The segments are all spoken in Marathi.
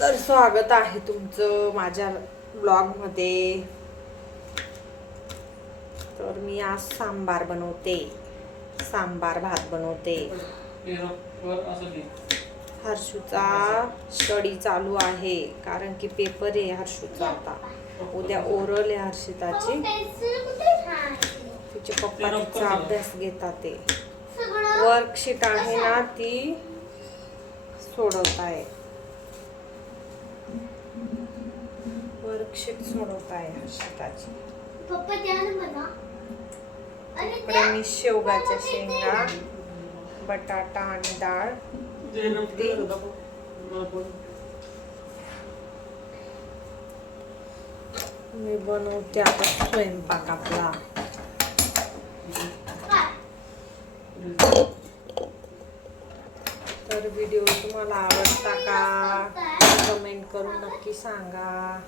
तर स्वागत आहे तुमचं माझ्या ब्लॉगमध्ये. तर मी आज सांबार बनवते, सांबार भात बनवते. हर्षूचा स्टडी चालू आहे कारण की पेपर आहे हर्षूचा. आता उद्या ओरल आहे हर्षिताची. तिचे पप्पा तिचा अभ्यास घेतात. ते वर्कशीट आहे ना ती सोडवत आहे. वर्कशीट सोडवत आहे हर्षिताची. इकडे मी शेवगाच्या शेंगा, बटाटा आणि डाळ मी बनवते आता स्वयंपाक आपला. तर व्हिडिओ तुम्हाला आवडता का कमेंट करून नक्की सांगा.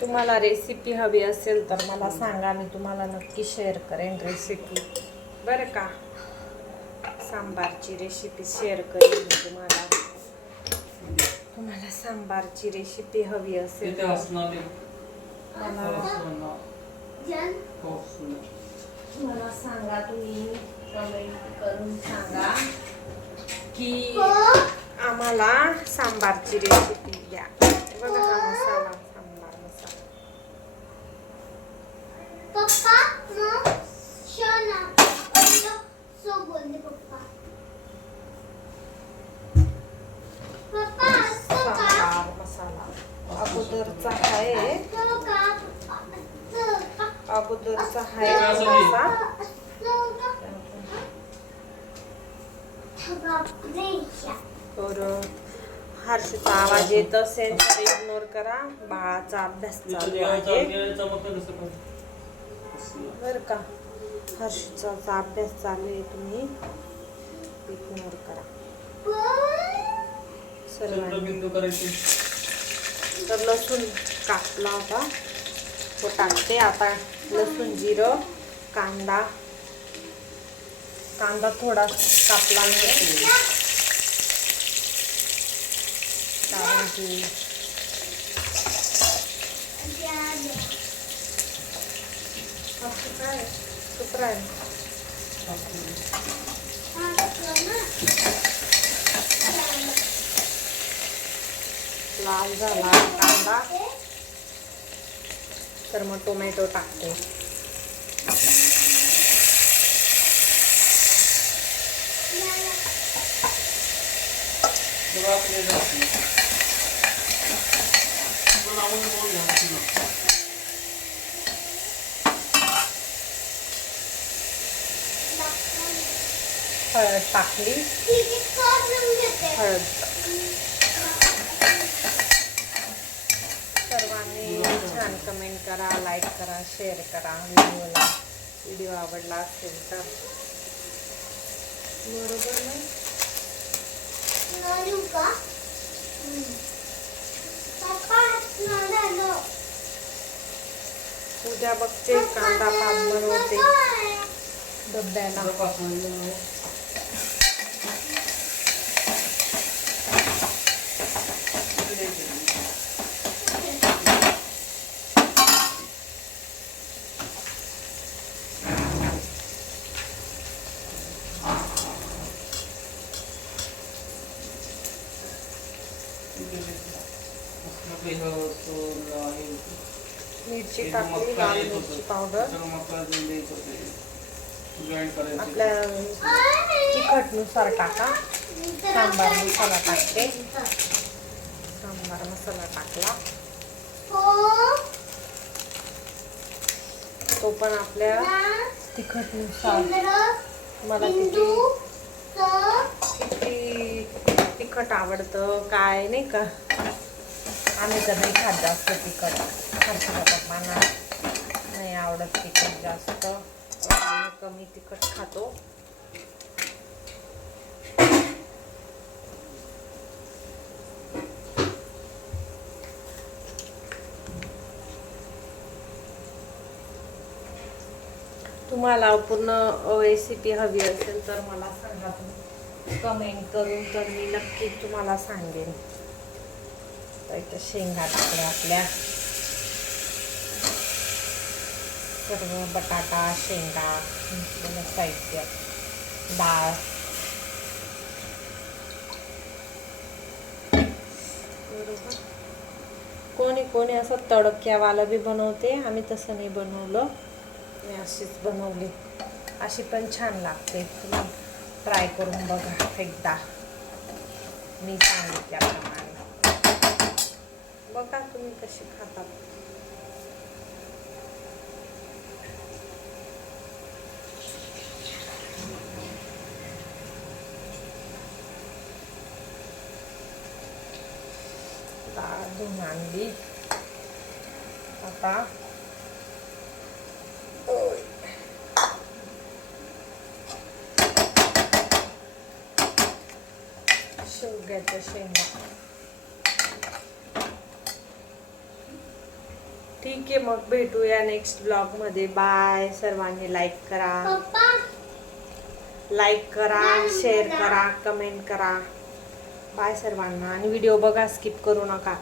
तुम्हाला रेसिपी हवी असेल तर मला सांगा, मी तुम्हाला नक्की शेअर करेन रेसिपी. बरं का, सांबारची रेसिपी शेअर करेन मी तुम्हाला. तुम्हाला सांबारची रेसिपी हवी असेल तर मला सांगा. तुम्ही कमेंट करून सांगा की आम्हाला सांबारची रेसिपी द्या. बघा हा मसाला, सांबार मसाला. सांबार मसाला अगोदरचा आहे, अगोदरचा आहे तर हर्षचा आवाज येत असेल तर इग्नोर करा. बाळाचा अभ्यास चालू आहे बर का. हर्षचा अभ्यास चालू आहे, तुम्ही इग्नोर करा सर्वांनी. तर लसूण कापला होता तो टाकते आता. लसूण, जिरं, कांदा. कांदा थोडा कापला नाही कारण की काय सुप्रा लाल झाला कांदा तर मग टोमॅटो टाकते. हळद टाकली, हळद. सर्वांनी छान कमेंट करा, लाईक करा, शेअर करा व्हिडिओला. व्हिडिओ आवडला असेल तर बरोबर नाही. उद्या बघते कांदा पात बनवते डब्याला. मिरची टाकली, लाल मिरची पावडर. आपल्या तिखटनुसार टाका. सांबार मसाला टाकते. सांबार मसाला टाकला तो पण आपल्या तिखटनुसार. मला किती तिखट आवडतं काय नाही का. आम्ही तर नाही खात जास्त तिखट. हर्षूच्या पप्पांना नाही आवडत तिखट जास्त, कमी तिखट खातो. तुम्हाला पूर्ण रेसिपी हवी असेल तर मला सांगा, तुम्ही कमेंट करून, तर मी नक्कीच तुम्हाला सांगेन. तर इथं शेंगा टाकल्या आपल्या, सर्व बटाटा, शेंगा, साहित्य, डाळ. बरोबर. कोणी कोणी असं तडक्यावालं बी बनवते, आम्ही तसं नाही बनवलं, मी अशीच बनवली. अशी पण छान लागते. तुम्ही ट्राय करून बघा एकदा, मी सांगितल्याप्रमाणे. बघा तुम्ही कशी खातात. डाळ धुवून आणली आता. शेवग्याच्या शेंगा. ठीक आहे, मग भेटूया नेक्स्ट ब्लॉग मध्ये. बाय. सर्वांनी लाईक करा, शेअर करा, कमेंट करा. बाय सर्वांना. आणि व्हिडिओ बघा, स्किप करू नका.